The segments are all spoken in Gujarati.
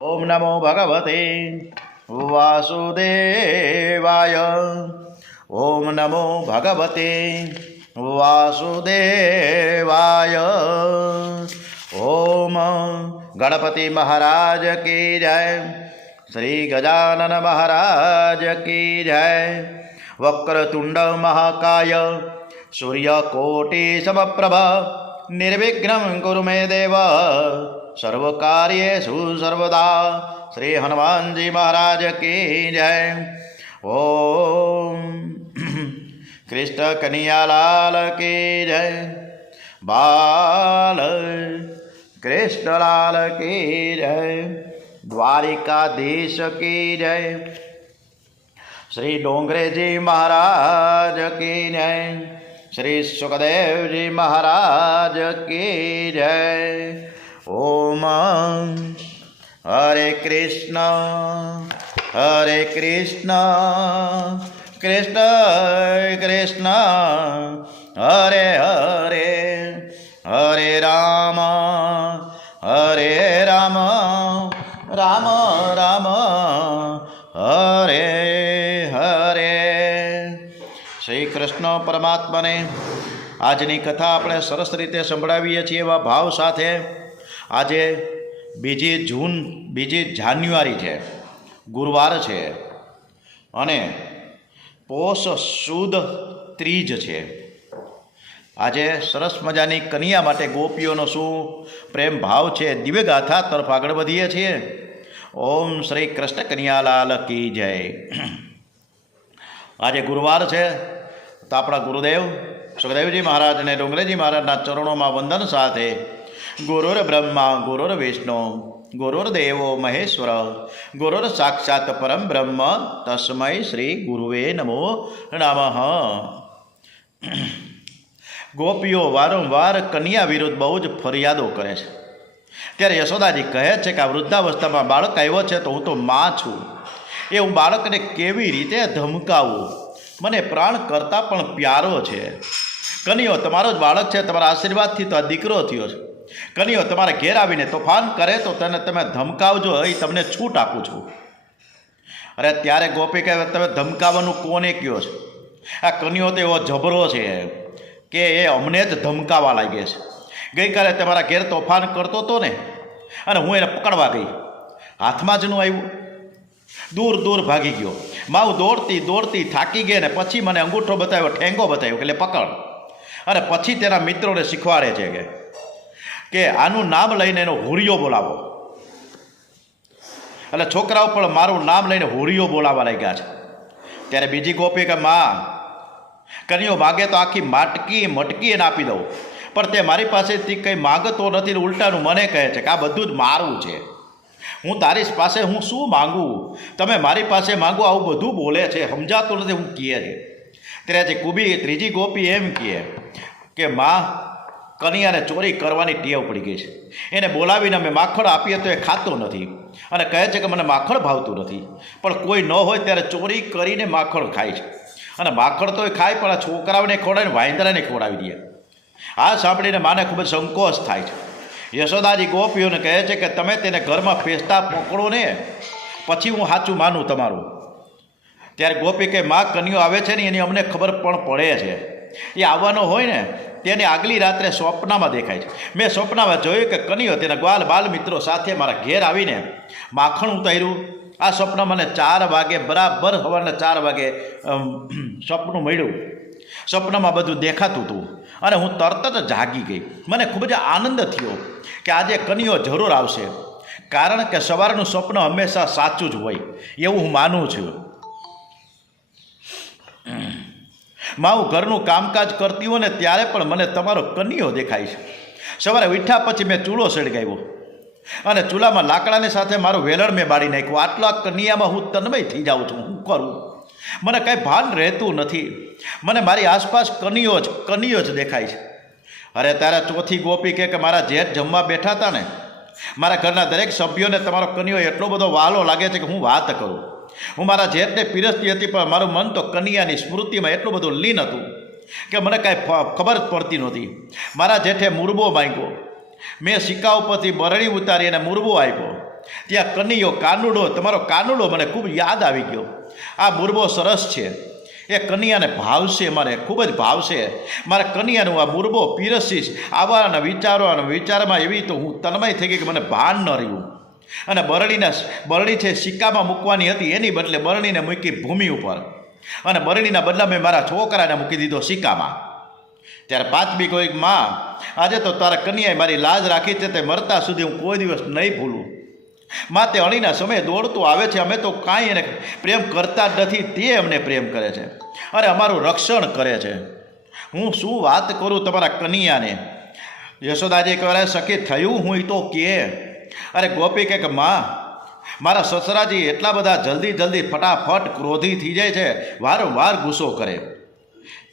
ओम नमो भगवते वासुदेवाय। ओम नमो भगवते वासुदेवाय। ओम गणपति महाराज की जय। श्री गजानन महाराज की जय। वक्रतुंड महाकाय सूर्यकोटि समप्रभ निर्विघ्नं कुरु मे देव सर्वकार्येषु सर्वदा। श्री हनुमान जी महाराज की जय। ओम कृष्ण कन्हैया लाल की जय। बाल कृष्ण लाल की जय। द्वारिकाधीश की जय। श्री डोंगरे जी महाराज की जय। श्री सुखदेव जी महाराज की जय। ओम हरे कृष्ण कृष्ण कृष्ण हरे हरे, हरे राम राम राम हरे हरे। श्री कृष्ण परमात्मा ने આજની કથા આપણે સરસ રીતે સંભળાવીએ છીએ એવા ભાવ સાથે આજે બીજી જાન્યુઆરી છે, ગુરુવાર છે અને પોષ સુદ ત્રીજ છે। આજે સરસ મજાની કન્યા માટે ગોપીઓનો શું પ્રેમ ભાવ છે, દિવ્યગાથા તરફ આગળ વધીએ છીએ। ઓમ શ્રી કૃષ્ણ કનૈયાલાલ કી જય। આજે ગુરુવાર છે તો આપણા ગુરુદેવ સુખદેવજી મહારાજ અને ડોંગરેજી મહારાજના ચરણોમાં વંદન સાથે ગુરુર બ્રહ્મા ગુરુર વિષ્ણુ ગુરુર્દેવો મહેશ્વર ગુરુર સાક્ષાત પરમ બ્રહ્મ તસ્મૈ શ્રી ગુરુવે નમો નમઃ। ગોપીઓ વારંવાર કન્યા વિરુદ્ધ બહુ જ ફરિયાદો કરે છે, ત્યારે યશોદાજી કહે છે કે આ વૃદ્ધાવસ્થામાં બાળક આવ્યો છે તો હું તો માં છું, એ હું બાળકને કેવી રીતે ધમકાવું, મને પ્રાણ કરતાં પણ પ્યારો છે। કન્યો તમારો જ બાળક છે, તમારા આશીર્વાદથી તો આ દીકરો થયો છે। કન્યો તમારા ઘેર આવીને તોફાન કરે તો તેને તમે ધમકાવજો, એ તમને છૂટ આપું છું। અરે ત્યારે ગોપી કહે તમે ધમકાવવાનું કોને કહો છે? આ કન્યો તો એવો જબરો છે કે એ અમને જ ધમકાવા લાગે છે। ગઈકાલે તમારા ઘેર તોફાન કરતો હતો ને, અને હું એને પકડવા ગઈ, હાથમાં જ ન આવ્યું, દૂર દૂર ભાગી ગયો। માઉ દોડતી દોડતી થાકી ગઈ ને પછી મને અંગૂઠો બતાવ્યો, ઠેંગો બતાવ્યો કે એટલે પકડ, અને પછી તેના મિત્રોને શીખવાડે છે કે આનું નામ લઈને એનો હુરિયો બોલાવો। એટલે છોકરાઓ પણ મારું નામ લઈને હુરિયો બોલાવવા લાગ્યા છે। ત્યારે બીજી ગોપી કે માં, કન્યો માગે તો આખી મટકી એને આપી દઉં, પણ તે મારી પાસેથી કંઈ માગતો નથી ને ઉલટાનું મને કહે છે કે આ બધું જ મારું છે, હું તારી પાસે હું શું માગું, તમે મારી પાસે માગો આવું બધું બોલે છે, સમજાતું નથી હું કહે છે। ત્યારે ત્રીજી ગોપી એમ કહે કે માં, કન્યાને ચોરી કરવાની ટેવ પડી ગઈ છે, એને બોલાવીને અમે માખણ આપીએ તો એ ખાતો નથી અને કહે છે કે મને માખણ ભાવતું નથી, પણ કોઈ ન હોય ત્યારે ચોરી કરીને માખણ ખાય છે, અને માખણ તો એ ખાય પણ આ છોકરાઓને ખવડાવીને વાંદરાને ખવડાવી દે। આ સાંભળીને માને ખૂબ જ સંકોચ થાય છે। યશોદાજી ગોપીઓને કહે છે કે તમે તેને ઘરમાં પેસ્તા પકડો ને, પછી હું સાચું માનું તમારું। ત્યારે ગોપી કે માં, કન્યો આવે છે ને એની અમને ખબર પણ પડે છે, એ આવવાનો હોય ને તેને આગલી રાત્રે સ્વપ્નમાં દેખાય છે। મેં સ્વપ્નમાં જોયું કે કન્યો તેના બાલ મિત્રો સાથે મારા ઘેર આવીને માખણ ઉતાર્યું। આ સ્વપ્ન મને 4 વાગે બરાબર સવારના 4 વાગે સ્વપ્ન મળ્યું, સ્વપ્નમાં બધું દેખાતું હતું અને હું તરત જ જાગી ગઈ। મને ખૂબ જ આનંદ થયો કે આજે કન્યો જરૂર આવશે, કારણ કે સવારનું સ્વપ્ન હંમેશા સાચું જ હોય એવું હું માનું છું। માં, હું ઘરનું કામકાજ કરતી હોય ને ત્યારે પણ મને તમારો કન્યો દેખાય છે। સવારે ઉઠ્યા પછી મેં ચૂલો સળગાવ્યો અને ચૂલામાં લાકડાની સાથે મારું વેલણ મેં બાળી નાખ્યું। આટલા કન્યામાં હું તન્મય થઈ જાઉં છું, હું કરું, મને કંઈ ભાન રહેતું નથી, મને મારી આસપાસ કન્યો જ દેખાય છે। અરે ત્યારે ચોથી ગોપી કે મારા જેઠ જમવા બેઠા હતા ને, મારા ઘરના દરેક સભ્યોને તમારો કન્યો એટલો બધો વહાલો લાગે છે કે હું વાત કરું। હું મારા જેઠને પીરસતી હતી પણ મારું મન તો કન્યાની સ્મૃતિમાં એટલું બધું લીન હતું કે મને કાંઈ ખબર જ પડતી નહોતી। મારા જેઠે મુરબો માંગ્યો, મેં સિક્કા ઉપરથી બરણી ઉતારી અને મુરબો આપ્યો ત્યાં કનૈયો કાનુડો, તમારો કાનુડો મને ખૂબ યાદ આવી ગયો. આ મુરબો સરસ છે, એ કન્યાને ભાવશે, મને ખૂબ જ ભાવશે. મારા કન્યાનું આ મુરબો પીરસીશ. આવાના વિચારમાં એવી તો હું તન્મય થઈ ગઈ કે મને ભાન ન રહ્યું. અને બરણી છે સિક્કામાં મૂકવાની હતી, એની બદલે બરણીને મૂકી ભૂમિ ઉપર, અને બરણીના બદલા મેં મારા છોકરાને મૂકી દીધો સિક્કામાં. ત્યારે પાંચમી કોઈક માં, આજે તો તારા કન્યાએ મારી લાજ રાખી છે, તે મરતા સુધી હું કોઈ દિવસ નહીં ભૂલું. માં તે અણીના સમયે દોડતું આવે છે, અમે તો કાંઈ એને પ્રેમ કરતા જ નથી, તે અમને પ્રેમ કરે છે અને અમારું રક્ષણ કરે છે. હું શું વાત કરું તમારા કન્યાને. યશોદાજી કહે, સખી થયું હું તો કે. અરે ગોપી કે માં, મારા સસરાજી એટલા બધા જલ્દી ફટાફટ ક્રોધી થઈ જાય છે, વારંવાર ગુસ્સો કરે.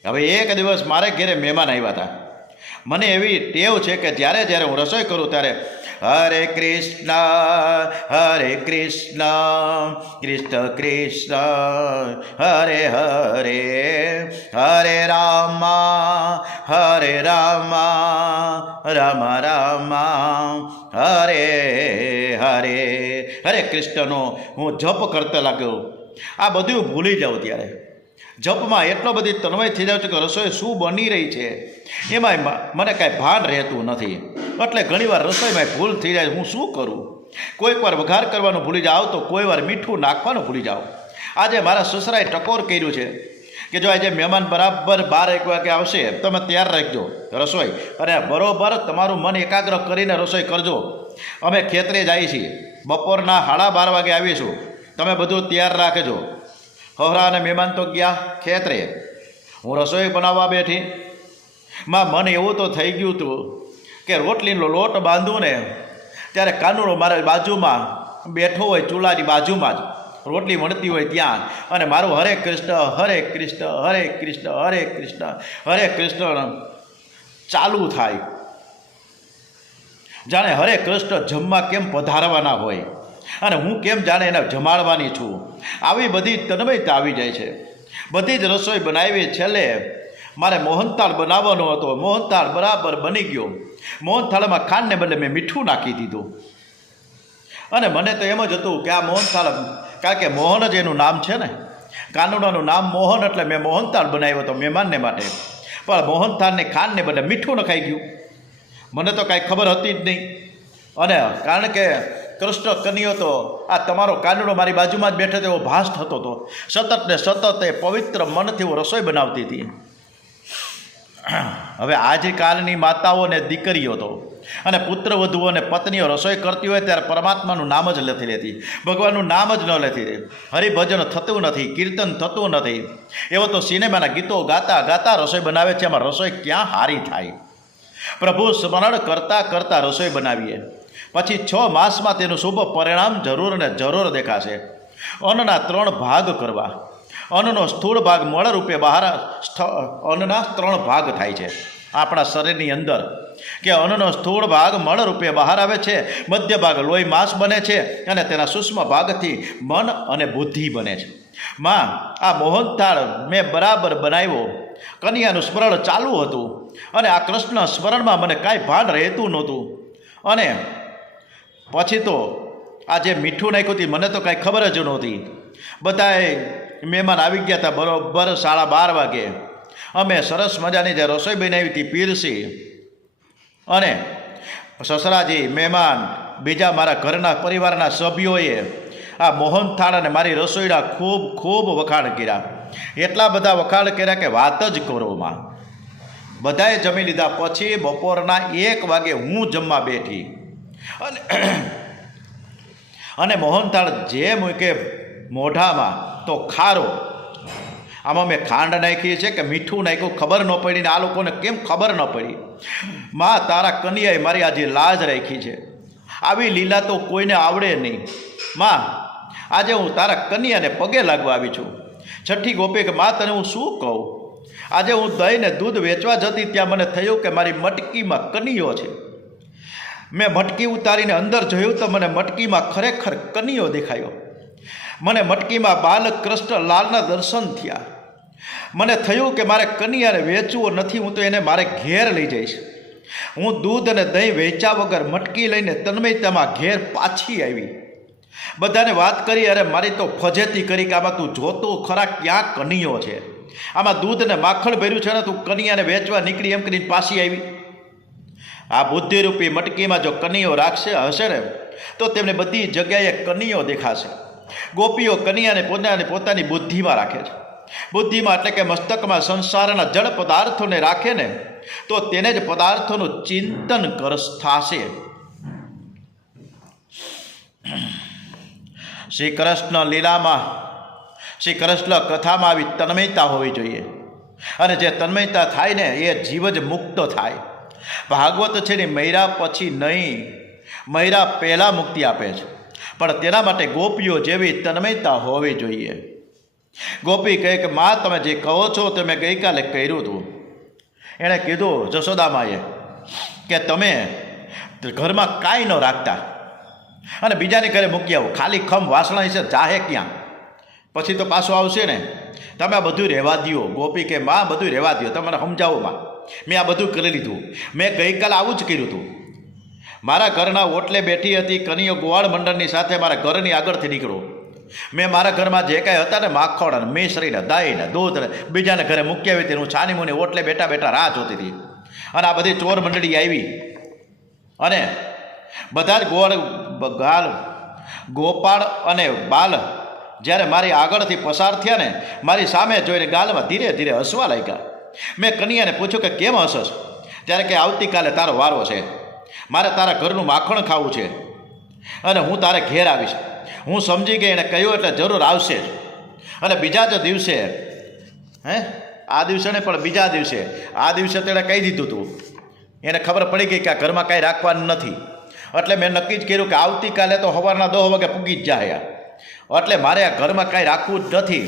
હવે એક દિવસ મારે ઘરે મહેમાન આવ્યા હતા. મને એવી ટેવ છે કે જ્યારે હું રસોઈ કરું ત્યારે હરે કૃષ્ણ કૃષ્ણ કૃષ્ણ હરે હરે, હરે રામ રામ રામ હરે હરે. હરે કૃષ્ણનો હું જપ કરતો લાગ્યો. આ બધું ભૂલી જાઉં ત્યારે જપમાં એટલો બધી તન્મય થઈ જાઉં છું કે રસોઈ શું બની રહી છે એમાંય મને કાંઈ ભાન રહેતું નથી. એટલે ઘણીવાર રસોઈમાં ભૂલ થઈ જાય. હું શું કરું? કોઈક વાર વઘાર કરવાનું ભૂલી જાઉં તો કોઈ વાર મીઠું નાખવાનું ભૂલી જાઉં. આજે મારા સસરાએ ટકોર કર્યું છે કે જો આજે મહેમાન બરાબર 12-1 વાગે આવશે, તમે તૈયાર રાખજો રસોઈ, અને બરોબર તમારું મન એકાગ્ર કરીને રસોઈ કરજો. અમે ખેતરે જઈએ છીએ, બપોરના 12:30 વાગે આવીશું, તમે બધું તૈયાર રાખજો. હવરા અને મહેમાન તો ગયા ખેતરે, હું રસોઈ બનાવવા બેઠી. માં મને એવું તો થઈ ગયું હતું કે રોટલીનો લોટ બાંધું ને ત્યારે કાનુડો મારા બાજુમાં બેઠો હોય, ચૂલાની બાજુમાં જ રોટલી વણતી હોય ત્યાં, અને મારું હરે કૃષ્ણ હરે કૃષ્ણ હરે કૃષ્ણ હરે કૃષ્ણ હરે કૃષ્ણ ચાલુ થાય. જાણે હરે કૃષ્ણ જમવા કેમ પધારવાના હોય અને હું કેમ જાણે એને જમાડવાની છું, આવી બધી તન્મયતા આવી જાય છે. બધી જ રસોઈ બનાવી. છેલ્લે મારે મોહનથાળ બનાવવાનો હતો. મોહનથાળ બરાબર બની ગયો. મોહનથાળમાં ખાંડને બદલે મેં મીઠું નાખી દીધું. અને મને તો એમ જ હતું કે આ મોહનથાળ, કારણ કે મોહન જ એનું નામ છે ને, કાનુડાનું નામ મોહન, એટલે મેં મોહનથાળ બનાવ્યો હતો મહેમાનને માટે. પણ મોહનથાળને ખાંડને બદલે મીઠું નખાઈ ગયું. મને તો કાંઈ ખબર હતી જ નહીં. અને કારણ કે કૃષ્ણ કન્યો તો આ તમારો કાનુડો મારી બાજુમાં જ બેઠો એવો ભાસ થતો હતો. સતત ને સતત એ પવિત્ર મનથી હું રસોઈ બનાવતી હતી. હવે આજકાલની માતાઓ ને દીકરીઓ તો અને પુત્રવધુઓ અને પત્નીઓ રસોઈ કરતી હોય ત્યારે પરમાત્માનું નામ જ નથી લેતી, ભગવાનનું નામ જ ન લેતી. હરિભજન થતું નથી, કીર્તન થતું નથી. એવો તો સિનેમાના ગીતો ગાતા રસોઈ બનાવે છે. એમાં રસોઈ ક્યાં હારી થાય? પ્રભુ સ્મરણ કરતાં રસોઈ બનાવીએ, પછી 6 માસમાં તેનું શુભ પરિણામ જરૂર ને જરૂર દેખાશે. અન્નના 3 ભાગ કરવા. અન્નનો સ્થૂળ ભાગ મળ રૂપે બહાર, અન્નના 3 ભાગ થાય છે આપણા શરીરની અંદર, કે અન્નનો સ્થૂળ ભાગ મળ રૂપે બહાર આવે છે, મધ્ય ભાગ લોહી માંસ બને છે, અને તેના સૂક્ષ્મ ભાગથી મન અને બુદ્ધિ બને છે. માં, આ મોહનથાળ મેં બરાબર બનાવ્યો. કન્યાનું સ્મરણ ચાલુ હતું, અને આ કૃષ્ણ સ્મરણમાં મને કાંઈ ભાન રહેતું નહોતું. અને પછી તો આ જે મીઠું નાખ્યું હતું મને તો કાંઈ ખબર જ નહોતી. બધાએ મહેમાન આવી ગયા હતા બરોબર 12:30 વાગે. અમે સરસ મજાની જે રસોઈ બનાવી હતી પીરસી, અને સસરાજી, મહેમાન, બીજા મારા ઘરના પરિવારના સભ્યોએ આ મોહનથાળ અને મારી રસોઈના ખૂબ વખાણ કર્યા. એટલા બધા વખાણ કર્યા કે વાત જ કરોમાં. બધાએ જમી લીધા પછી બપોરના 1 વાગે હું જમવા બેઠી. અને મોહનથાળ જે મૂકે મોઢામાં તો ખારો. આમાં મેં ખાંડ નાખી છે કે મીઠું નાખ્યું ખબર ન પડી, ને આ લોકોને કેમ ખબર ન પડી? માં, તારા કન્યાએ મારી આજે લાજ રાખી છે. આવી લીલા તો કોઈને આવડે નહીં. માં, આજે હું તારા કન્યાને પગે લાગવા આવી છું. છઠ્ઠી ગોપી કે માં, તને હું શું કહું? આજે હું દહીં ને દૂધ વેચવા જતી ત્યાં મને થયું કે મારી મટકીમાં કન્યો છે. મેં મટકી ઉતારીને અંદર જોયું તો મને મટકીમાં ખરેખર કન્યો દેખાયો. મને મટકીમાં બાલકૃષ્ણ લાલના દર્શન થયા. મને થયું કે મારે કન્યાને વેચવો નથી, હું તો એને મારે ઘેર લઈ જઈશ. હું દૂધ અને દહીં વેચ્યા વગર મટકી લઈને તન્મયતામાં ઘેર પાછી આવી. બધાને વાત કરી, અરે મારી તો ફજેતી કરી કે આમાં તું જોતો ખરા ક્યાં કનિયો છે, આમાં દૂધ ને માખણ ભર્યું છે ને, તું કનિયાને વેચવા નીકળી એમ કરીને પાછી આવી. આ બુદ્ધિરૂપી મટકીમાં જો કનિયો રાખશે હશે ને તો તેમને બધી જગ્યાએ કનિયો દેખાશે. ગોપીઓ કનિયાને પોતાની બુદ્ધિમાં રાખે છે. બુદ્ધિમાં એટલે કે મસ્તકમાં સંસારના જળ પદાર્થોને રાખે ને તો તેને જ પદાર્થોનું ચિંતન થશે. શ્રી કૃષ્ણ લીલામાં, શ્રી કૃષ્ણ કથામાં આવી તન્મયતા હોવી જોઈએ, અને જે તન્મયતા થાય ને એ જીવ જ મુક્ત થાય. ભાગવત છે ને મૈરા પછી નહીં, મૈરા પહેલાં મુક્તિ આપે છે, પણ તેના માટે ગોપીઓ જેવી તન્મયતા હોવી જોઈએ. ગોપી કહે કે માં તમે જે કહો છો તે મેં ગઈકાલે કર્યું હતું. એણે કીધું જશોદામાએ કે તમે ઘરમાં કાંઈ ન રાખતા અને બીજાને ઘરે મૂકી આવો, ખાલી ખમ વાસણા છે જાહે ક્યાં, પછી તો પાછો આવશે ને. તમે આ બધું રહેવા દો. ગોપી કે માં બધું રહેવા દો, તમે મને સમજાવો માં, મેં આ બધું કરી લીધું, મેં ગઈકાલે આવું જ કર્યું હતું. મારા ઘરના ઓટલે બેઠી હતી કનિયો ગોવાળ મંડળની સાથે, મારા ઘરની આગળથી નીકળો. મેં મારા ઘરમાં જે કાંઈ હતા ને માખણ ને મિશ્રી ને દહીં ને દૂધ ને બીજાને ઘરે મૂકી આવી હતી. હું છાની મુની ઓટલે બેઠા બેઠા રાહ જોતી હતી, અને આ બધી ચોર મંડળી આવી અને બધા જ ગોપાળ અને બાલ જ્યારે મારી આગળથી પસાર થયા ને મારી સામે જોઈને ગાલમાં ધીરે ધીરે હસવા લાગ્યા. મેં કનિયાને પૂછ્યું કે કેમ હસસ? ત્યારે કે આવતીકાલે તારો વારો છે, મારે તારા ઘરનું માખણ ખાવું છે અને હું તારે ઘેર આવીશ. હું સમજી ગઈ, એને કહ્યું એટલે જરૂર આવશે જ. અને બીજા જ દિવસે આ દિવસે ને પણ બીજા દિવસે, આ દિવસે તેણે કહી દીધું હતું, એને ખબર પડી ગઈ કે આ ઘરમાં કાંઈ રાખવાનું નથી. એટલે મેં નક્કી જ કર્યું કે આવતીકાલે તો સવારના 10 વાગે પૂગી જ જાય, એટલે મારે આ ઘરમાં કાંઈ રાખવું જ નથી.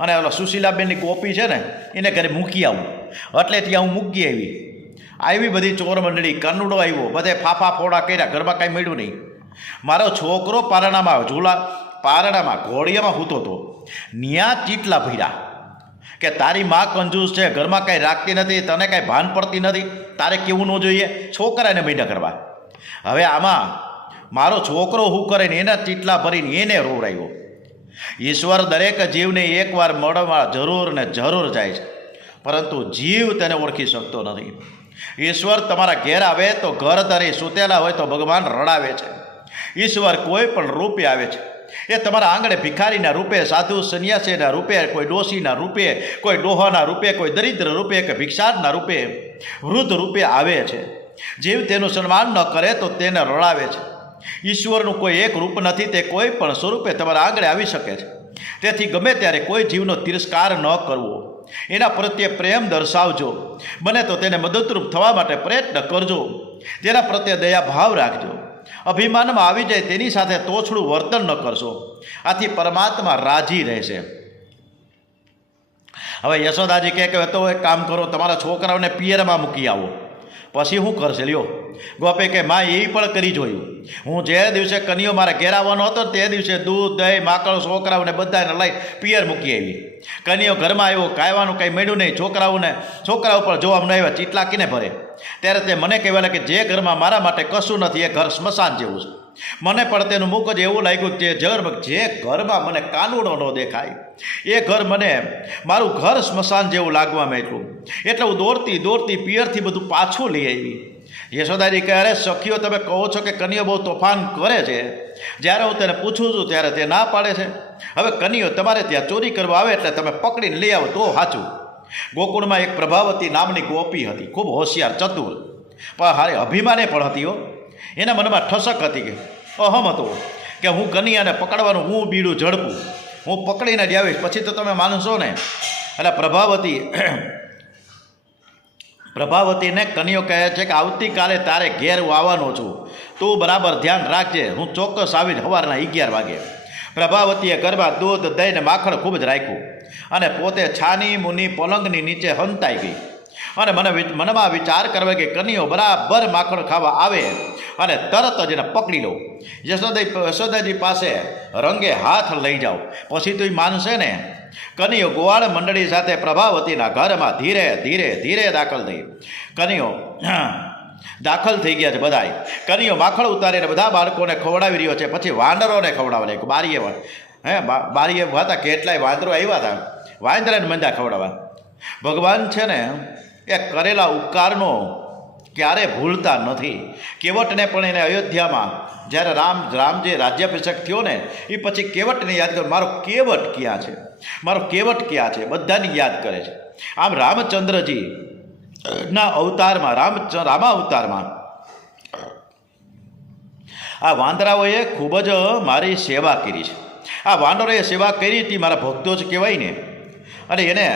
અને ઓલા સુશીલાબેનની કોપી છે ને એને ઘરે મૂકી આવું, એટલે ત્યાં હું મૂકી આવી બધી ચોર મંડળી, કનુડો આવ્યો, બધે ફાફા ફોડા કર્યા, ઘરમાં કાંઈ મળ્યું નહીં. મારો છોકરો પારણામાં ઘોડિયામાં સૂતો હતો, ન્યા ચીટલા ભર્યા કે તારી માં કંજૂસ છે, ઘરમાં કાંઈ રાખતી નથી, તને કાંઈ ભાન પડતી નથી, તારે કેવું ન જોઈએ છોકરાને મૈડા કરવા. હવે આમાં મારો છોકરો શું કરે ને એના ચીટલા ભરીને એને રોવડાવ્યો. ઈશ્વર દરેક જીવને એકવાર મળવા જરૂર ને જરૂર જાય છે, પરંતુ જીવ તેને ઓળખી શકતો નથી. ઈશ્વર તમારા ઘેર આવે તો ઘર ધરી સૂતેલા હોય તો ભગવાન રડાવે છે. ઈશ્વર કોઈ પણ રૂપે આવે છે. એ તમારા આંગણે ભિખારીના રૂપે, સાધુ સંન્યાસીના રૂપે, કોઈ ડોશીના રૂપે, કોઈ ડોહાના રૂપે, કોઈ દરિદ્ર રૂપે કે ભિક્ષારના રૂપે, વૃદ્ધ રૂપે આવે છે. જીવ તેનું સન્માન ન કરે તો તેને રડાવે છે. ઈશ્વરનું કોઈ એક રૂપ નથી, તે કોઈ પણ સ્વરૂપે તમારા આંગણે આવી શકે છે. તેથી ગમે ત્યારે કોઈ જીવનો તિરસ્કાર ન કરવો, એના પ્રત્યે પ્રેમ દર્શાવજો, બને તો તેને મદદરૂપ થવા માટે પ્રયત્ન કરજો, તેના પ્રત્યે દયા ભાવ રાખજો. અભિમાનમાં આવી જાય તેની સાથે તોછડું વર્તન ન કરશો, આથી પરમાત્મા રાજી રહેશે. હવે યશોદાજી કહે કે તો એક કામ કરો, તમારા છોકરાઓને પિયરમાં મૂકી આવો. પછી શું કરશે લ્યો? ગોપે કે માં એ પણ કરી જોયું. હું જે દિવસે કનિયો મારા ઘેર આવવાનો હતો તે દિવસે દૂધ દહીં માકડ છોકરાઓને બધાને લઈ પિયર મૂકી આવી. કનિયો ઘરમાં આવ્યો, કાયવાનું કંઈ મળ્યું નહીં, છોકરાઓ પર જોવા ન આવ્યા, ચીટલા કીને ભરે. ત્યારે તે મને કહેવાય કે જે ઘરમાં મારા માટે કશું નથી એ ઘર સ્મશાન જેવું છે. મને પણ તેનું મુખ જ એવું લાગ્યું કે જે ઘરમાં મને કાનુડો ન દેખાય એ ઘર મને મારું ઘર સ્મશાન જેવું લાગવા માંડ્યું. એટલે હું દોડતી પિયરથી બધું પાછું લઈ આવી. યશોદાજી કહે અરે સખીઓ, તમે કહો છો કે કનિયો બહુ તોફાન કરે છે, જ્યારે હું તેને પૂછું છું ત્યારે તે ના પાડે છે. હવે કનિયો તમારે ત્યાં ચોરી કરવા આવે એટલે તમે પકડીને લઈ આવો તો સાચું. ગોકુળમાં એક પ્રભાવતી નામની ગોપી હતી, ખૂબ હોશિયાર ચતુર, પણ હારે અભિમાને પણ હતી હો. એના મનમાં ઠસક હતી કે અહમ હતો કે હું કનિયાને પકડવાનું હું બીડું ઝડપું, હું પકડીને જ આવીશ, પછી તો તમે માનશો ને. એટલે પ્રભાવતીને કનિયો કહે છે કે આવતીકાલે તારે ઘેર હું આવવાનો છું, તું બરાબર ધ્યાન રાખજે, હું ચોક્કસ આવીને સવારના 11 વાગે. પ્રભાવતીએ ઘરમાં દૂધ દહીં ને માખણ ખૂબ જ રાખ્યું અને પોતે છાની મુની પલંગની નીચે હંતાઈ ગઈ. અને મનમાં વિચાર કરવા કે કનિયો બરાબર માખણ ખાવા આવે અને તરત જ એને પકડી લો, યશોદાજી પાસે રંગે હાથ લઈ જાઓ, પછી તો એ માનશે ને. કનિયો ગોવાળ મંડળી સાથે પ્રભાવતીના ઘરમાં ધીરે ધીરે દાખલ થઈ. કનિયો દાખલ થઈ ગયા છે બધાય. કનૈયો માખણ ઉતારીને બધા બાળકોને ખવડાવી રહ્યો છે. પછી વાંદરોને ખવડાવવા લાગ્યો. બારીએ હતા કેટલાય વાંદરો આવ્યા હતા વાંદરાને મંદા ખવડાવવા. ભગવાન છે ને એ કરેલા ઉપકારનો ક્યારે ભૂલતા નથી. કેવટને પણ એને અયોધ્યામાં જ્યારે રામજી રાજ્યાભિષેક થયો ને એ પછી કેવટને યાદ કર્યો, મારો કેવટ ક્યાં છે, મારો કેવટ ક્યાં છે, બધાને યાદ કરે છે. આમ રામચંદ્રજી ના અવતારમાં રામા અવતારમાં આ વાંદરાઓએ ખૂબ જ મારી સેવા કરી છે. આ વાંદરોએ સેવા કરી હતી મારા ભક્તો જ કહેવાય ને. અને એને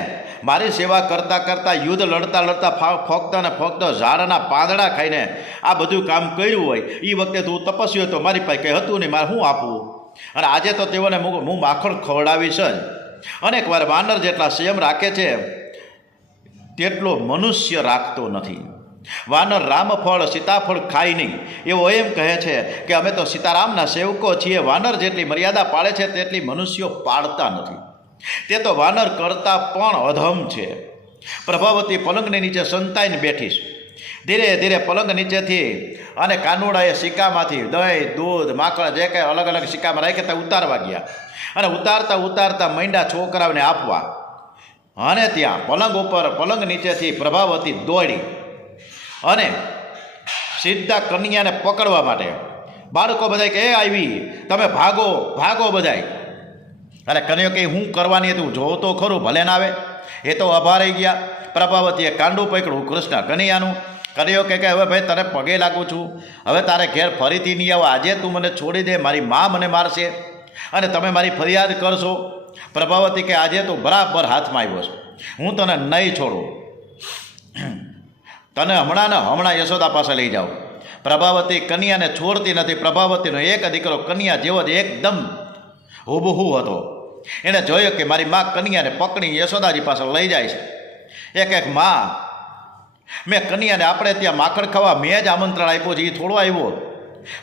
મારી સેવા કરતાં કરતાં યુદ્ધ લડતા ફોકતા ને ફોકતા ઝાડના પાંદડા ખાઈને આ બધું કામ કર્યું હોય એ વખતે તું તપસ્વી હતો, મારી પાસે કંઈ હતું નહીં, મારે શું આપવું. અને આજે તો તેઓને હું માખણ ખવડાવીશ જ. અનેક વાર વાનર જેટલા સંયમ રાખે છે તેટલો મનુષ્ય રાખતો નથી. વાનર રામફળ સીતાફળ ખાય નહીં એવો એમ કહે છે કે અમે તો સીતારામના સેવકો છીએ. વાનર જેટલી મર્યાદા પાળે છે તેટલી મનુષ્યો પાળતા નથી. તે તો વાનર કરતાં પણ અધમ છે. પ્રભાવતી પલંગની નીચે સંતાઈને બેઠીશ. ધીરે ધીરે પલંગ નીચેથી અને કાનુડાએ સિક્કામાંથી દહીં દૂધ માખણ જે કંઈ અલગ અલગ સિક્કામાં રાખે તે ઉતારવા ગયા. અને ઉતારતા મૈંડા છોકરાઓને આપવા. અને ત્યાં પલંગ ઉપર પલંગ નીચેથી પ્રભાવતી દોડી અને સીધા કન્યાને પકડવા માટે. બાળકો બધાય કે એ આવી, તમે ભાગો ભાગો બધાય. અરે કન્યો કે હું કરવાની હતી, હું જોઉં તો ખરું, ભલે ના આવે. એ તો ઊભા રહી ગયા. પ્રભાવતીએ કાંડું પકડ્યું કૃષ્ણ કનૈયાનું. કન્યો કે હવે ભાઈ તને પગે લાગું છું, હવે તારે ઘેર ફરીથી નહીં આવો, આજે તું મને છોડી દે, મારી મા મને મારશે અને તમે મારી ફરિયાદ કરશો. પ્રભાવતી કે આજે તું બરાબર હાથમાં આવ્યો છો, હું તને નહીં છોડું, તને હમણાં યશોદા પાસે લઈ જાઉં. પ્રભાવતી કન્યાને છોડતી નથી. પ્રભાવતીનો એક દીકરો કન્યા જેવો જ એકદમ હુબહુ હતો. એણે જોયું કે મારી મા કન્યાને પકડી યશોદાજી પાસે લઈ જાય છે. એક મા, મેં કન્યાને આપણે ત્યાં માખણ ખાવા મેં જ આમંત્રણ આપ્યું છે, એ થોડો આવ્યો.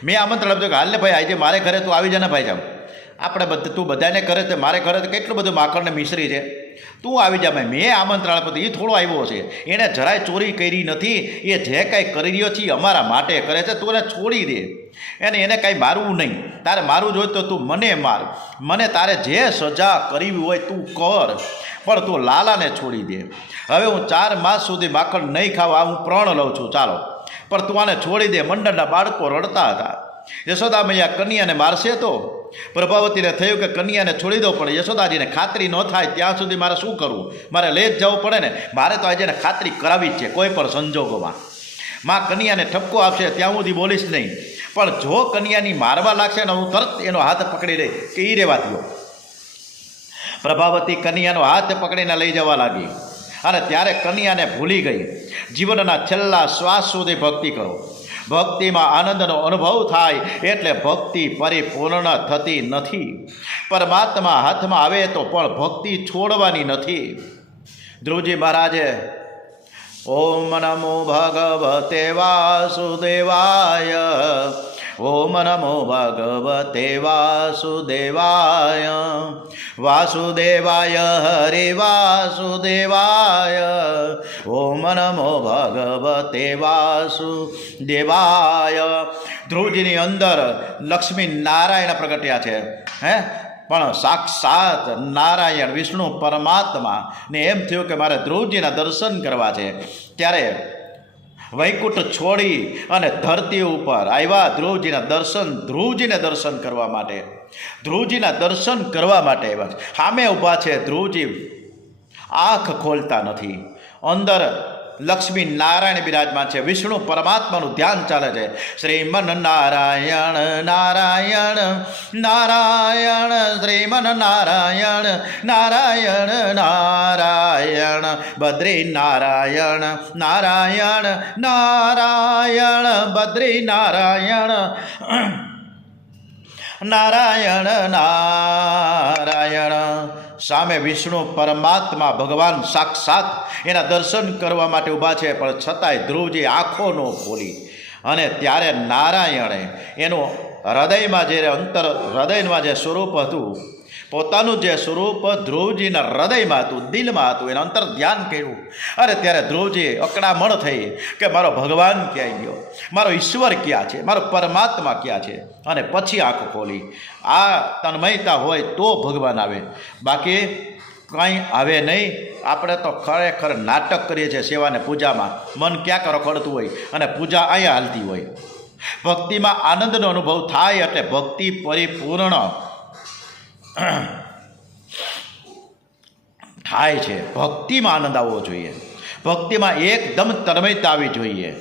મેં આમંત્રણ આપ્યું કે હાલ ને ભાઈ આજે મારે ઘરે તું આવી જા ને ભાઈ જામ, આપણે તું બધાને કરે છે, મારે ઘરે તો કેટલું બધું માખણને મિશ્રી છે, તું આવી જા ભાઈ. મેં આમંત્રણ આપ્યું એ થોડો આવ્યો છે. એણે જરાય ચોરી કરી નથી. એ જે કાંઈ કરી રહ્યો છે અમારા માટે કરે છે. તું એને છોડી દે, એને કાંઈ મારવું નહીં. તારે મારવું જોઈએ તો તું મને માર, મને તારે જે સજા કરવી હોય તું કર, પણ તું લાલાને છોડી દે. હવે હું 4 માસ સુધી માખણ નહીં ખાવા હું પ્રણ લઉં છું, ચાલો, પણ તું આને છોડી દે. મંડળના બાળકો રડતા હતા. યશોદા મૈયા કન્યાને મારશે તો પ્રભાવતીને થયું કે કન્યાને છોડી દો, પણ યશોદાજીને ખાતરી ન થાય ત્યાં સુધી મારે શું કરવું, મારે લઈ જ જવું પડે ને. મારે તો આજે ખાતરી કરાવી જ છે કોઈ પણ સંજોગોમાં. માં કન્યાને ઠપકો આપશે ત્યાં સુધી બોલીશ નહીં, પણ જો કન્યાની મારવા લાગશે ને હું તરત એનો હાથ પકડી લઈ કે એ રહેવા દો. પ્રભાવતી કન્યાનો હાથ પકડીને લઈ જવા લાગી. અને ત્યારે કન્યાને ભૂલી ગઈ. જીવનના છેલ્લા શ્વાસ સુધી ભક્તિ કરો. ભક્તિમાં આનંદનો અનુભવ થાય એટલે ભક્તિ પરિપૂર્ણ થતી નથી. પરમાત્મા હાથમાં આવે તો પણ ભક્તિ છોડવાની નથી. ધ્રુવજી મહારાજે ઓમ નમો ભગવતે વાસુદેવાય, ઓમ નમો ભગવતે વાસુદેવાય, વાસુદેવાય હરે વાસુદેવાય, ઓમ નમો ભગવતે વાસુદેવાય. ધ્રુવજીની અંદર લક્ષ્મી નારાયણ પ્રગટ્યા છે, પણ સાક્ષાત નારાયણ વિષ્ણુ પરમાત્મા ને એમ થયું કે મારે ધ્રુવજીના દર્શન કરવા છે. ત્યારે વૈકુંઠ છોડી અને ધરતી ઉપર આવ્યા ધ્રુવજીને દર્શન કરવા માટે. ધ્રુવજીના દર્શન કરવા માટે આવ્યા. સામે ઊભા છે ધ્રુવજી, આંખ ખોલતા નથી. અંદર લક્ષ્મી નારાયણ બિરાજમાન છે. વિષ્ણુ પરમાત્માનું ધ્યાન ચાલે છે. શ્રીમન નારાયણ નારાયણ નારાયણ, શ્રીમન નારાયણ નારાયણ નારાયણ, બદ્રી નારાયણ નારાયણ નારાયણ, બદ્રી નારાયણ નારાયણ નારાયણ. સામે વિષ્ણુ પરમાત્મા ભગવાન સાક્ષાત એના દર્શન કરવા માટે ઊભા છે, પણ છતાંય ધ્રુવજી આંખો ન ખોલી. અને ત્યારે નારાયણે એનું હૃદયમાં જે અંતર હૃદયમાં જે સ્વરૂપ હતું, પોતાનું જે સ્વરૂપ ધ્રુવજીના હૃદયમાં હતું, દિલમાં હતું, એનું અંતર ધ્યાન કર્યું. અરે ત્યારે ધ્રુવજી અકળામણ થઈ કે મારો ભગવાન ક્યાંય ગયો, મારો ઈશ્વર ક્યાં છે, મારો પરમાત્મા ક્યાં છે. અને પછી આંખ ખોલી. આ તન્મયતા હોય તો ભગવાન આવે, બાકી કંઈ આવે નહીં. આપણે તો ખરેખર નાટક કરીએ છીએ સેવાને પૂજામાં. મન ક્યાંક રખડતું હોય અને પૂજા અહીંયા હાલતી હોય. ભક્તિમાં આનંદનો અનુભવ થાય એટલે ભક્તિ પરિપૂર્ણ થાય છે. ભક્તિમાં આનંદ આવવો જોઈએ, ભક્તિમાં એકદમ તન્મયતા આવવી જોઈએ.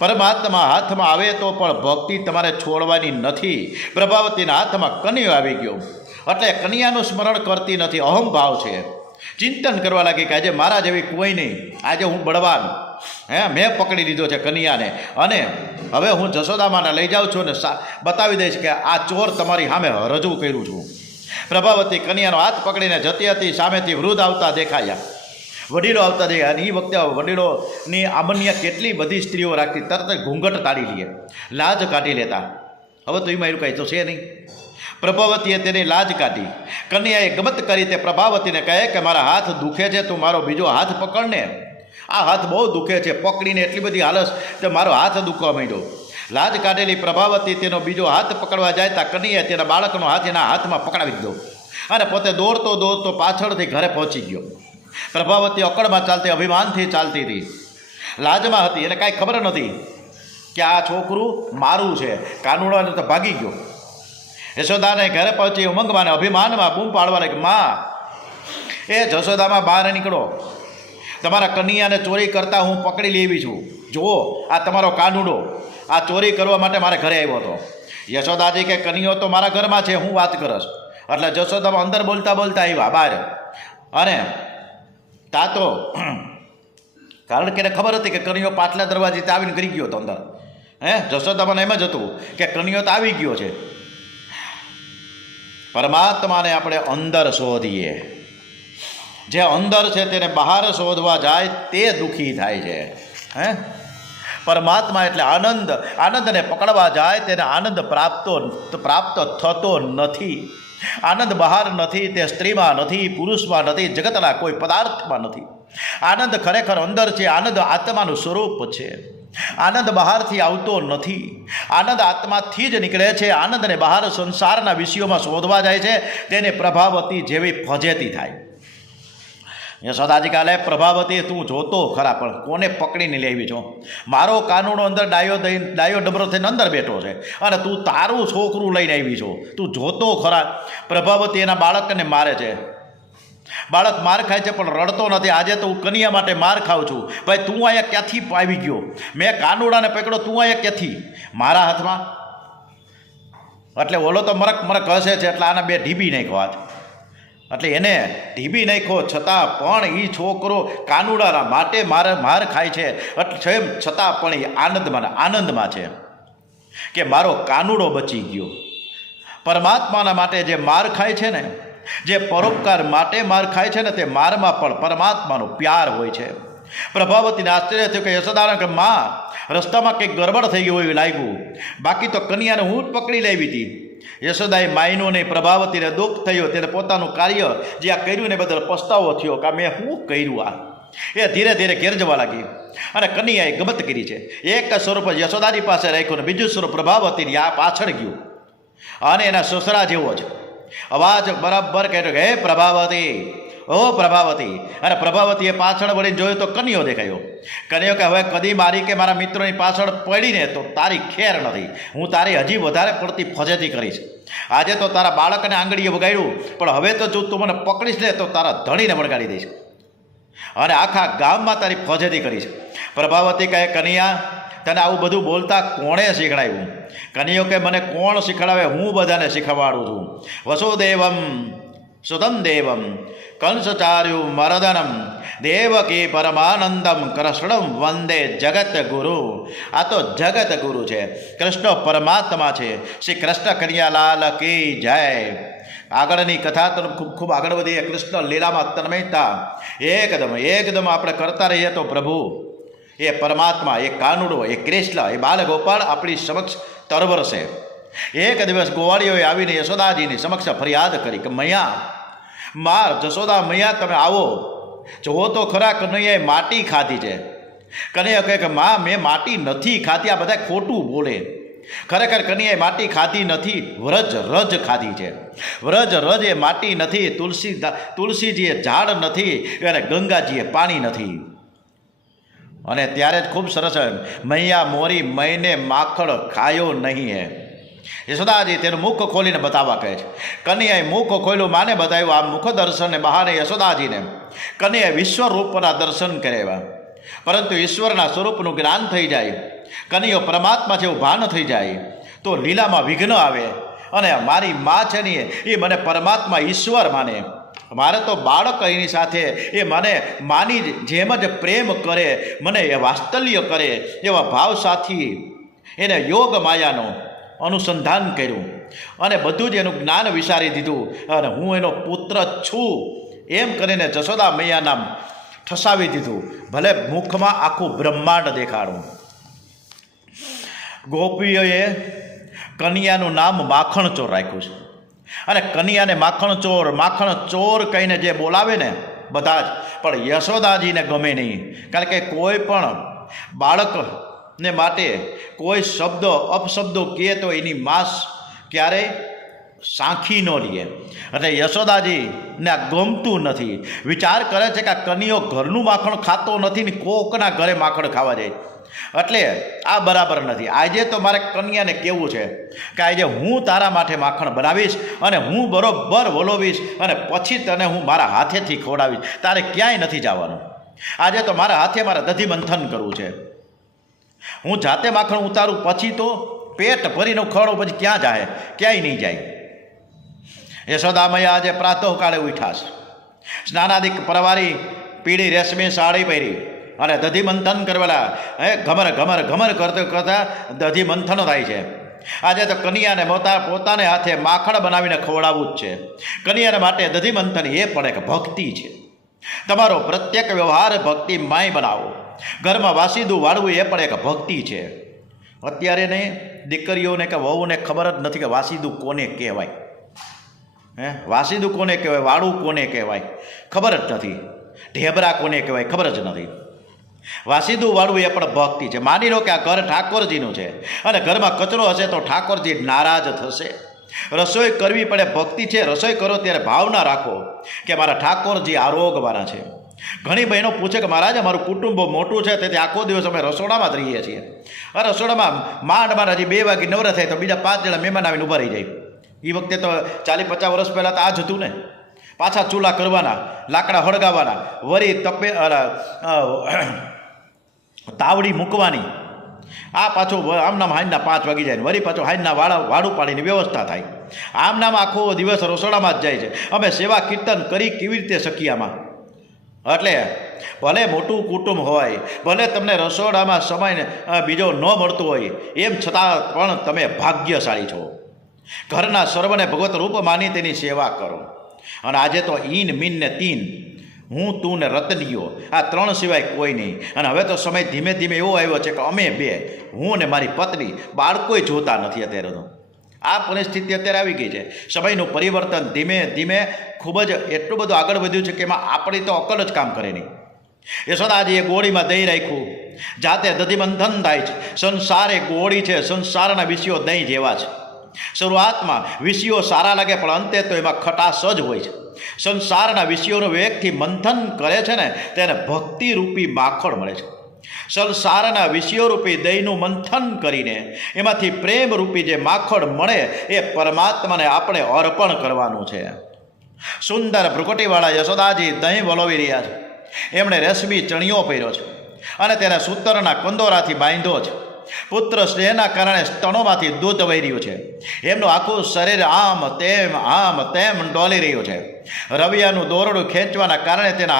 પરમાત્મા હાથમાં આવે તો પણ ભક્તિ તમારે છોડવાની નથી. પ્રભાવતીના હાથમાં કનૈયો આવી ગયો એટલે કનૈયાનું સ્મરણ કરતી નથી, અહંભાવ છે. ચિંતન કરવા લાગી કે આજે મારા જેવી કોઈ નહીં, આજે હું બળવાન, મેં પકડી લીધો છે કનૈયાને, અને હવે હું જશોદામાને લઈ જાઉં છું ને બતાવી દઈશ કે આ ચોર તમારી સામે રજૂ કર્યું છું. પ્રભાવતી કનૈયાનો હાથ પકડીને જતી હતી. સામેથી વૃદ્ધ આવતા દેખાયા, વડીલો આવતા દેખાયા. અને એ વખતે વડીલોની આમન્ય કેટલી બધી સ્ત્રીઓ રાખતી, તરત જ ઘૂંઘટ તાળી લે, લાજ કાઢી લેતા. હવે તો એમાં એવું કંઈ તો છે નહીં. પ્રભાવતીએ તેની લાજ કાઢી. કન્યાએ ગમત કરી તે પ્રભાવતીને કહે કે મારા હાથ દુખે છે, તું મારો બીજો હાથ પકડને. આ હાથ બહુ દુખે છે, પકડીને એટલી બધી હાલસ તો મારો હાથ દુખવા માંડ્યો. લાજ કાઢેલી પ્રભાવતી તેનો બીજો હાથ પકડવા જાય ત્યાં કનૈયાએ તેના બાળકનો હાથ એના હાથમાં પકડાવી દીધો અને પોતે દોડતો દોડતો પાછળથી ઘરે પહોંચી ગયો. પ્રભાવતી અકળમાં ચાલતી, અભિમાનથી ચાલતી હતી, લાજમાં હતી. એને કાંઈ ખબર નથી કે આ છોકરું મારું છે. કાનુડાને તો ભાગી ગયો. યશોદાને ઘરે પહોંચી ઉમંગમાં અભિમાનમાં બૂમ પાડવા લાગી, માં એ જશોદામાં બહાર નીકળો, તમારા કનૈયાને ચોરી કરતા હું પકડી લેવી છું. જુઓ આ તમારો કાનુડો આ ચોરી કરવા માટે મારે ઘરે આવ્યો હતો. યશોદાજી કે કનૈયો તો મારા ઘરમાં છે, હું વાત કરશ. એટલે જશોદામાં અંદર બોલતા બોલતા આવ્યા બહાર. અને તા તો કારણ કે એને ખબર હતી કે કનૈયો પાછલા દરવાજેથી આવીને કરી ગયો હતો અંદર. જશોદામાં એમ જ હતું કે કનૈયો તો આવી ગયો છે. પરમાત્માને આપણે અંદર શોધીએ, જે અંદર છે તેને બહાર શોધવા જાય તે દુઃખી થાય છે. પરમાત્મા એટલે આનંદ, આનંદને પકડવા જાય તેને આનંદ પ્રાપ્ત થતો નથી. આનંદ બહાર નથી, તે સ્ત્રીમાં નથી, પુરુષમાં નથી, જગતના કોઈ પદાર્થમાં નથી. આનંદ ખરેખર અંદર છે. આનંદ આત્માનું સ્વરૂપ છે. આનંદ બહારથી આવતો નથી, આનંદ આત્માથી જ નીકળે છે. આનંદને બહાર સંસારના વિષયોમાં શોધવા જાય છે તેને પ્રભાવતી જેવી ફજેતી થાય. યશોદાજી કાલે પ્રભાવતી તું જોતો ખરા, પણ કોને પકડીને લેવી છો? મારો કાનૂનો અંદર ડાયો ડબરો થઈને અંદર બેઠો છે અને તું તારું છોકરું લઈને આવી છો. તું જોતો ખરા. પ્રભાવતી એના બાળકને મારે છે. બાળક માર ખાય છે પણ રડતો નથી. આજે તો હું કનૈયા માટે માર ખાઉં છું. ભાઈ તું અહીંયા ક્યાંથી આવી ગયો? મેં કાનુડાને પકડ્યો, તું અહીંયા ક્યાંથી મારા હાથમાં? એટલે ઓલો તો મરક મરક હસે છે એટલે આના બે ઢીબી નાખ્યો હાથ. એટલે એને ઢીબી નાખ્યો છતાં પણ એ છોકરો કાનુડાના માટે માર ખાય છે. એટલે છતાં પણ એ આનંદમાં છે કે મારો કાનુડો બચી ગયો. પરમાત્માના માટે જે માર ખાય છે ને, જે પરોપકાર માટે માર ખાય છે ને, તે મારમાં પણ પરમાત્માનો પ્યાર હોય છે. પ્રભાવતીને આશ્ચર્ય થયું કે યશોદાને કે માં રસ્તામાં કંઈક ગરબડ થઈ ગયું એવું લાગ્યું, બાકી તો કન્યાને હું જ પકડી લાવી હતી. યશોદાએ માયનો ને પ્રભાવતીને દુઃખ થયો. તેને પોતાનું કાર્ય જે આ કર્યું ને બદલ પસ્તાવો થયો કે મેં શું કર્યું આ. એ ધીરે ધીરે ઘેર જવા લાગી અને કન્યાએ ગમત કરી છે. એક સ્વરૂપ યશોદાજી પાસે રાખ્યું ને બીજું સ્વરૂપ પ્રભાવતીની આ પાછળ ગયું અને એના સસરા જેવો જ અવાજ બરાબર કહેતો કે હે પ્રભાવતી, ઓ પ્રભાવતી. અને પ્રભાવતીએ પાછળ વળીને જોયું તો કન્યો દેખાયો. કન્યો કે હવે કદી મારી કે મારા મિત્રોની પાછળ પડીને તો તારી ખેર નથી. હું તારી હજી વધારે પડતી ફજેતી કરીશ. આજે તો તારા બાળકને આંગળીએ વગાડ્યું, પણ હવે તો જો તું મને પકડીશ ને તો તારા ધણીને વળગાડી દઈશ અને આખા ગામમાં તારી ફજેતી કરીશ. પ્રભાવતી કહે કનૈયા તને આવું બધું બોલતા કોણે શીખડાવ્યું? કનૈયો કે મને કોણ શીખડાવે? હું બધાને શીખવાડું છું. વસુદેવમ સુતમ દેવમ કંસચાર્યું મરદનમ દેવકી પરમાનંદમ કૃષ્ણમ વંદે જગત ગુરુ. આ તો જગત ગુરુ છે, કૃષ્ણ પરમાત્મા છે. શ્રી કૃષ્ણ કનૈયાલાલ કી જય. આગળની કથા તો ખૂબ આગળ વધી. કૃષ્ણ લીલામાં તન્મયતા એકદમ આપણે કરતા રહીએ તો પ્રભુ એ પરમાત્મા, એ કાનુડો, એ કૃષ્ણ, એ બાલગોપાળ આપણી સમક્ષ તરવરશે. એક દિવસ ગોવાળીઓએ આવીને યશોદાજીની સમક્ષ ફરિયાદ કરી કે મૈયા, માર જશોદા મૈયા, તમે આવો, જુઓ તો ખરા, કનૈયાએ માટી ખાધી છે. કનૈયા કહે કે માં, મેં માટી નથી ખાધી, આ બધા ખોટું બોલે. ખરેખર કનૈયાએ માટી ખાધી નથી, વ્રજ રજ ખાધી છે. વ્રજ રજ એ માટી નથી, તુલસીજીએ ઝાડ નથી, અને ગંગાજીએ પાણી નથી. અને ત્યારે જ ખૂબ સરસ, મૈયા મોરી મૈને માખણ ખાયો નહીં હે. યશોદાજી તેનું મુખ ખોલીને બતાવવા કહે છે. કનૈયાએ મુખ ખોલ્યું, માને બતાવ્યું. આ મુખ દર્શનને બહાને યશોદાજીને કનૈયાએ વિશ્વરૂપના દર્શન કરાવ્યા. પરંતુ ઈશ્વરના સ્વરૂપનું જ્ઞાન થઈ જાય, કનૈયો પરમાત્મા જેવું ભાન થઈ જાય, તો લીલામાં વિઘ્ન આવે. અને મારી મા છે ને એ મને પરમાત્મા ઈશ્વર માને. મારે તો બાળક એની સાથે એ મને માની જેમ જ પ્રેમ કરે, મને એ વાત્સલ્ય કરે, એવા ભાવ સાથી એને યોગ માયાનો અનુસંધાન કર્યું અને બધું જ એનું જ્ઞાન વિચારી દીધું. અને હું એનો પુત્ર છું એમ કરીને જશોદા મૈયા નામ ઠસાવી દીધું. ભલે મુખમાં આખું બ્રહ્માંડ દેખાડું. ગોપીઓએ કન્યાનું નામ માખણ ચોર રાખ્યું છે. અને કન્યાને માખણ ચોર કહીને જે બોલાવે ને બધા જ, પણ યશોદાજીને ગમે નહીં. કારણ કે કોઈ પણ બાળકને માટે કોઈ શબ્દ અપશબ્દો કહે તો એની માસ ક્યારેય સાંખી ન લે. એટલે યશોદાજીને આ ગમતું નથી. વિચાર કરે છે કે આ કન્યો ઘરનું માખણ ખાતો નથી ને કોકના ઘરે માખણ ખાવા જાય, એટલે આ બરાબર નથી. આજે તો મારે કન્યાને કહેવું છે કે આજે હું તારા માટે માખણ બનાવીશ અને હું બરોબર વલોવીશ અને પછી તને હું મારા હાથેથી ખવડાવીશ. તારે ક્યાંય નથી જવાનું. આજે તો મારા હાથે મારે દધી મંથન કરવું છે. હું જાતે માખણ ઉતારું પછી તો પેટ ભરીને ખવડું, પછી ક્યાં જાય? ક્યાંય નહીં જાય. યશોદા મૈયા આજે પ્રાતઃકાળે ઉઠ્યા છે, સ્નાનાદિક પરવારી, પીળી રેશમી સાડી પહેરી અને દધી મંથન કરવેલા. ઘમર ઘમર ઘમર કરતા દધી મંથનો થાય છે. આજે તો કન્યાને પોતાને હાથે માખણ બનાવીને ખવડાવવું જ છે. કન્યાને માટે દધી મંથન એ પણ એક ભક્તિ છે. તમારો પ્રત્યેક વ્યવહાર ભક્તિ માય બનાવો. ઘરમાં વાસીદું વાળવું એ પણ એક ભક્તિ છે. અત્યારે ને દીકરીઓને કે વહુને ખબર જ નથી કે વાસીદું કોને કહેવાય. વાસીદું કોને કહેવાય, વાળું કોને કહેવાય ખબર જ નથી, ઢેબરા કોને કહેવાય ખબર જ નથી. વાસીદું વાળવું એ પણ ભક્તિ છે. માની લો કે આ ઘર ઠાકોરજીનું છે અને ઘરમાં કચરો હશે તો ઠાકોરજી નારાજ થશે. રસોઈ કરવી પડે, ભક્તિ છે. રસોઈ કરો ત્યારે ભાવના રાખો કે મારા ઠાકોરજી આરોગવાળા છે. ઘણી બહેનો પૂછે કે મહારાજ અમારું કુટુંબ મોટું છે, તેથી આખો દિવસ અમે રસોડામાં જ રહીએ છીએ. આ રસોડામાં માંડ હજી 2 વાગે નવરા થાય તો બીજા 5 જણા મહેમાન આવીને ઊભા રહી જાય. એ વખતે તો 40-50 વર્ષ પહેલાં તો આ જ હતું ને. પાછા ચૂલા કરવાના, લાકડા હળગાવાના, વરી તાવડી મૂકવાની. આ પાછું આમનામ હાંજના 5 વાગી જાય, વરી પાછું હાંજના વાડું પાડીની વ્યવસ્થા થાય. આમનામ આખો દિવસ રસોડામાં જ જાય છે. અમે સેવા કીર્તન કરી કેવી રીતે શકીએ આમાં? એટલે ભલે મોટું કુટુંબ હોય, ભલે તમને રસોડામાં સમય બીજો ન મળતો હોય, એમ છતાં પણ તમે ભાગ્યશાળી છો. ઘરના સર્વને ભગવત રૂપ માની તેની સેવા કરો. અને આજે તો ઈન મીન ને તીન, હું તું ને રતનીયો, આ 3 સિવાય કોઈ નહીં. અને હવે તો સમય ધીમે ધીમે એવો આવ્યો છે કે અમે 2, હું ને મારી પત્ની, બાળકોય જોતા નથી. અત્યારે તો આ પરિસ્થિતિ અત્યારે આવી ગઈ છે. સમયનું પરિવર્તન ધીમે ધીમે ખૂબ જ એટલું બધું આગળ વધ્યું છે કે એમાં આપણી તો અકલ જ કામ કરે નહીં. યશોદાજીએ ગોળીમાં દહીં રાખ્યું, જાતે દધી મંથન થાય છે. સંસાર એ ગોળી છે, સંસારના વિષયો દહીં જેવા છે. શરૂઆતમાં વિષયો સારા લાગે પણ અંતે તો એમાં ખટાશ જ હોય છે. સંસારના વિષયોનું વેગથી મંથન કરે છે ને તેને ભક્તિરૂપી માખણ મળે છે. સંસારના વિષયોરૂપી દહીંનું મંથન કરીને એમાંથી પ્રેમરૂપી જે માખણ મળે એ પરમાત્માને આપણે અર્પણ કરવાનું છે. સુંદર ભ્રુકટીવાળા યશોદાજી દહીં વલોવી રહ્યા છે. એમણે રેશમી ચણિયો પહેર્યો છે અને તેને સૂતરના કંદોરાથી બાંધ્યો છે. પુત્ર સ્નેહના કારણે સ્તનોમાંથી દૂધ વહી રહ્યું છે. એમનું આખું શરીર આમ તેમ ડોલી રહ્યું છે. રવિયાનું દોરડું ખેંચવાના કારણે તેના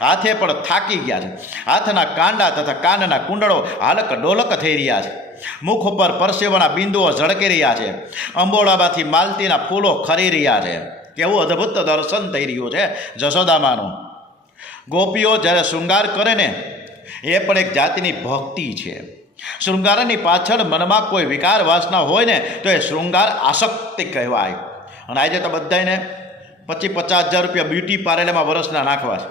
હાથે પણ થાકી ગયા છે. હાથના કાંડા તથા કાનના કુંડળો હાલક ડોલક થઈ રહ્યા છે. મુખ ઉપર પરસેવાના બિંદુઓ ઝળકી રહ્યા છે. અંબોડામાંથી માલતીના ફૂલો ખરી રહ્યા છે. કેવું અદ્ભુત દર્શન થઈ રહ્યું છે જશોદામાનું. ગોપીઓ જ્યારે શૃંગાર કરે ને એ પણ એક જાતિની ભક્તિ છે. શૃંગારની પાછળ મનમાં કોઈ વિકાર વાસના હોય ને તો એ શૃંગાર આસક્તિ કહેવાય. અને આજે તો બધાને 50,000 રૂપિયા બ્યુટી પાર્લરમાં વર્ષના નાખવા છે.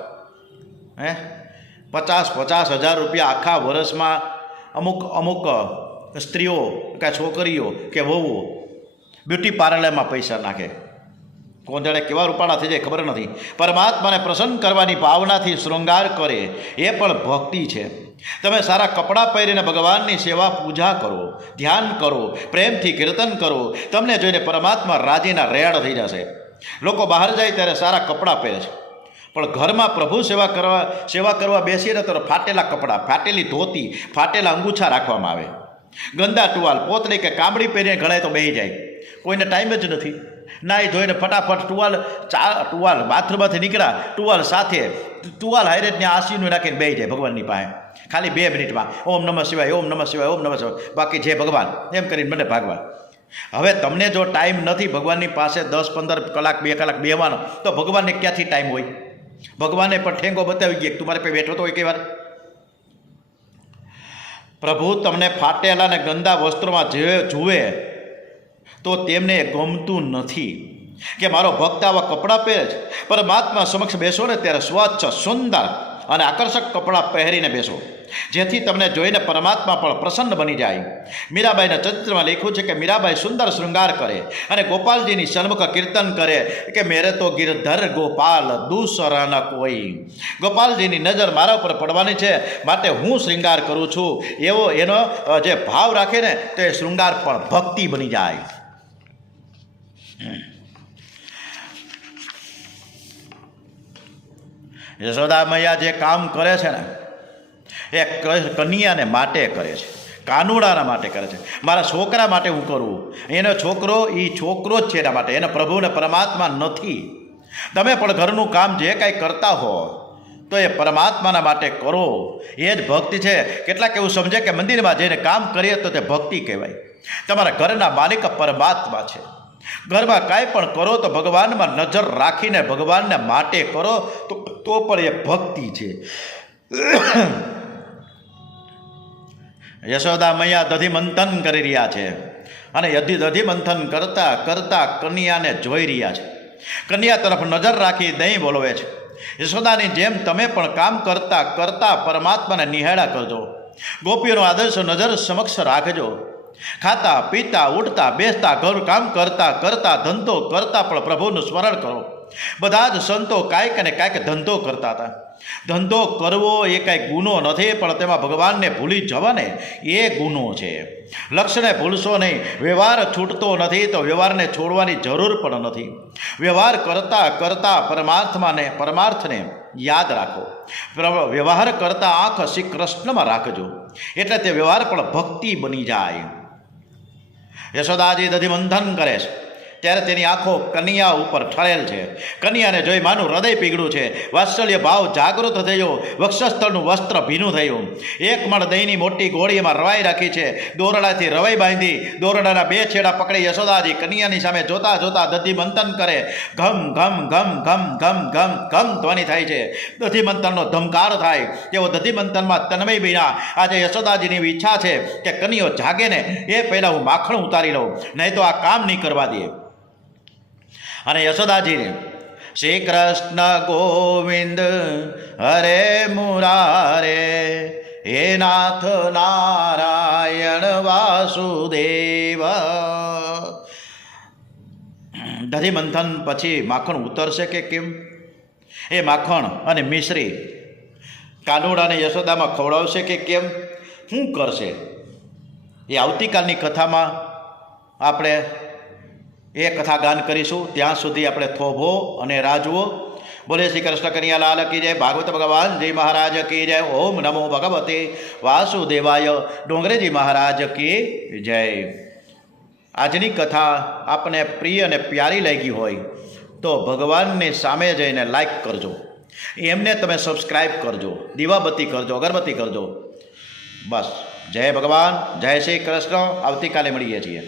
50,000 રૂપિયા આખા વર્ષમાં અમુક સ્ત્રીઓ કે છોકરીઓ કે વહુઓ બ્યુટી પાર્લરમાં પૈસા નાખે. કોણ જાણે કેવા રૂપાળા થઈ જાય ખબર નથી. પરમાત્માને પ્રસન્ન કરવાની ભાવનાથી શૃંગાર કરે એ પણ ભક્તિ છે. તમે સારા કપડાં પહેરીને ભગવાનની સેવા પૂજા કરો, ધ્યાન કરો, પ્રેમથી કીર્તન કરો. તમને જોઈને પરમાત્મા રાજીના રેડ થઈ જશે. લોકો બહાર જાય ત્યારે સારા કપડાં પહેરે છે, પણ ઘરમાં પ્રભુ સેવા કરવા બેસીને તો ફાટેલા કપડાં, ફાટેલી ધોતી, ફાટેલા અંગૂછા રાખવામાં આવે. ગંદા ટુવાલ, પોતળી કે કામડી પહેરીને ગળાએ તો બેસી જાય. કોઈને ટાઈમ જ નથી. નાહી ધોઈને ફટાફટ ટુવાલ બાથરૂમમાંથી નીકળ્યા, ટુવાલ હારે ત્યાં આસીનું નાખીને બેસી જાય ભગવાનની પાસે. ખાલી 2 મિનિટમાં ઓમ નમઃ શિવાય, ઓમ નમઃ શિવાય, ઓમ નમઃ શિવાય, બાકી જે ભગવાન એમ કરીને મને ભાગવા. હવે તમને જો ટાઈમ નથી ભગવાનની પાસે 10-15 કલાક 2 કલાક બેહવાનો, તો ભગવાનને ક્યાંથી ટાઈમ હોય? ભગવાને પણ ઠેંગો બતાવી ગયા, તું મારે પાસે બેઠો તો હોય કઈ વાર? પ્રભુ તમને ફાટેલા અને ગંદા વસ્ત્રોમાં જુએ તો તેમને ગમતું નથી કે મારો ભક્ત આવા કપડાં પહેરે છે. પરમાત્મા સમક્ષ બેસો ને ત્યારે સ્વચ્છ, સુંદર અને આકર્ષક કપડાં પહેરીને બેસો, જેથી તમને જોઈને પરમાત્મા પણ પ્રસન્ન બની જાય. મીરાબાઈના ચરિત્રમાં લખ્યું છે કે મીરાબાઈ સુંદર શૃંગાર કરે અને ગોપાલજીની સન્મુખ કીર્તન કરે કે મેરે તો ગિરધર ગોપાલ દૂસરા ન કોઈ. ગોપાલજીની નજર મારા ઉપર પડવાની છે, માટે હું શૃંગાર કરું છું, એવો એનો જે ભાવ રાખે ને તો એ શૃંગાર પણ ભક્તિ બની જાય. યશોદા મૈયા જે કામ કરે છે ને એ કન્યાને માટે કરે છે, કાનુડાના માટે કરે છે. મારા છોકરા માટે હું કરું, એનો છોકરો એ છોકરો જ છે એના માટે, એને પ્રભુને પરમાત્મા નથી. તમે પણ ઘરનું કામ જે કાંઈ કરતા હો તો એ પરમાત્માના માટે કરો, એ જ ભક્તિ છે. કેટલાક એવું સમજે કે મંદિરમાં જઈને કામ કરીએ તો તે ભક્તિ કહેવાય. તમારા ઘરના માલિક પરમાત્મા છે. ઘરમાં કાંઈ પણ કરો તો ભગવાનમાં નજર રાખીને ભગવાનને માટે કરો તો પણ એ ભક્તિ છે. યશોદા મૈયા દધી મંથન કરી રહ્યા છે અને દધી મંથન કરતાં કરતાં કન્યાને જોઈ રહ્યા છે. કન્યા તરફ નજર રાખી દહીં બોલવે છે. યશોદાની જેમ તમે પણ કામ કરતાં કરતાં પરમાત્માને નિહાળ્યા કરજો. ગોપીઓનો આદર્શ નજર સમક્ષ રાખજો. ખાતા પીતા ઉઠતા બેસતા ઘર કામ કરતાં કરતાં ધંધો કરતાં પણ પ્રભુનું સ્મરણ કરો. બધા જ સંતો કાંઈક ને કાંઈક ધંધો કરતા હતા. ધંધો કરવો એ કાંઈ ગુનો નથી, પણ તેમાં ભગવાનને ભૂલી જવાને એ ગુનો છે. લક્ષ્યને ભૂલશો નહીં. વ્યવહાર છૂટતો નથી તો વ્યવહારને છોડવાની જરૂર પણ નથી. વ્યવહાર કરતાં કરતાં પરમાર્થને યાદ રાખો. વ્યવહાર કરતાં આંખ શ્રી કૃષ્ણમાં રાખજો, એટલે તે વ્યવહાર પણ ભક્તિ બની જાય. યશોદાજી દધી મંથન કરે છે ત્યારે તેની આંખો કન્યા ઉપર ઠરેલ છે. કન્યાને જોઈ માનું હૃદય પીગળું છે. વાત્સલ્ય ભાવ જાગૃત થયો. વક્ષસ્થળનું વસ્ત્ર ભીનું થયું. 1 મણ દહીંની મોટી ગોળીમાં રવાઈ રાખી છે. દોરડાથી રવાઈ બાંધી દોરડાના 2 છેડા પકડી યશોદાજી કન્યાની સામે જોતા જોતા દધી મંથન કરે. ઘમ ઘમ ઘમ ઘમ ઘમ ઘમ ઘમ ધ્વનિ થાય છે. દધી મંથનનો ધમકાર થાય તેઓ દધી મંથનમાં તન્મય બન્યા. આજે યશોદાજીની ઈચ્છા છે કે કન્યો જાગે ને એ પહેલાં હું માખણ ઉતારી લઉં, નહીં તો આ કામ નહીં કરવા દે. અને યશોદાજીને શ્રી કૃષ્ણ ગોવિંદ હરે મુરારે હે નાથ નારાયણ વાસુદેવ. દધી મંથન પછી માખણ ઉતરશે કે કેમ? એ માખણ અને મિશ્રી કાનુડાને યશોદામાં ખવડાવશે કે કેમ? શું કરશે? એ આવતીકાલની કથામાં આપણે એ કથા ગાન કરીશું. ત્યાં સુધી આપણે થોભો અને રાજવો. બોલે શ્રી કૃષ્ણ કનૈયા લાલ કી જય. ભાગવત ભગવાન જય મહારાજ કી જય. ઓમ નમો ભગવતે વાસુદેવાય. ડોંગરેજી મહારાજ કી જય. આજની કથા આપને પ્રિય અને પ્યારી લાગી હોય તો ભગવાનની સામે જઈને લાઈક કરજો, એમને તમે સબસ્ક્રાઈબ કરજો, દીવાબત્તી કરજો, અગરબત્તી કરજો. બસ. જય ભગવાન, જય શ્રી કૃષ્ણ. આવતીકાલે મળીએ છીએ.